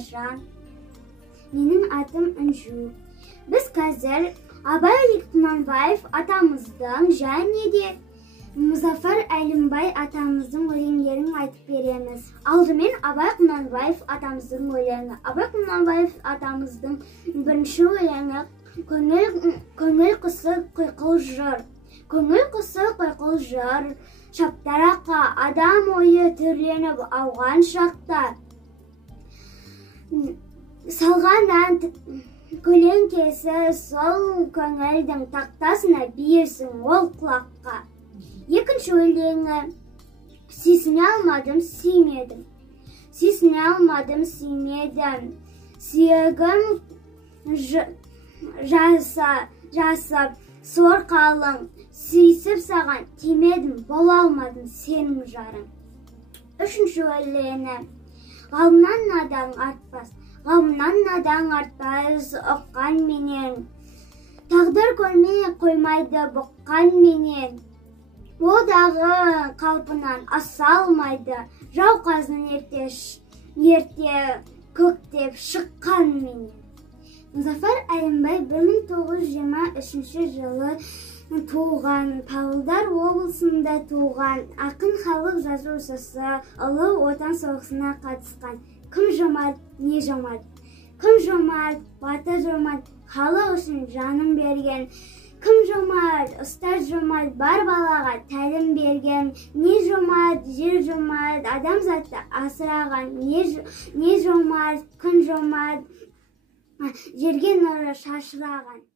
қашан. Менің атым Інжу. Біз қазір Абай Құнанбаев атамыздың және де Мұзафар Әлімбай атамыздың өлеңдерін айтып береміз. Алдымен Абай Құнанбаев атамыздың өлеңі. Абай Құнанбаев атамыздың бірінші өлеңі көңіл құсы құйқыл жыр. Көңіл құсы құйқыл жыр, шаптараққа адам ойы түрленіп ауған шақта. Салғаннан көлеңкесі сол көңілдің тақтасына бейесің ол құлаққа. Екінші өлеңі сүйсіне алмадым, сүймедім. Сүйсіне алмадым, сүймедім. Сүйегім жасап, сор қалың. Сүйсіп саған тимедім, бола алмадым сенің жарың. Үшінші өлеңі ғалымнан надан артпас. Ғалымнан надан артпас ұққан менен. Тағдыр көрмей қоймайды бұққан менен. Ол дағы қалпынан аса алмайды. Жауқазын ерте көктеп шыққан менен. Мұзафар Әлімбай 1923 жылы туған, Павлодар облысында туған, ақын, халық жазушысы, ұлы отан соғысына қатысқан. Кім жомарт, не жомарт? Кім жомарт, батыр жомарт, халық үшін жанын берген. Кім жомарт, ұстаз жомарт, бар балаға тәлім берген. Не жомарт, жер жомарт, адамзатты асыраған. Не жомарт, күн жомарт, жерге нұры шашыраған.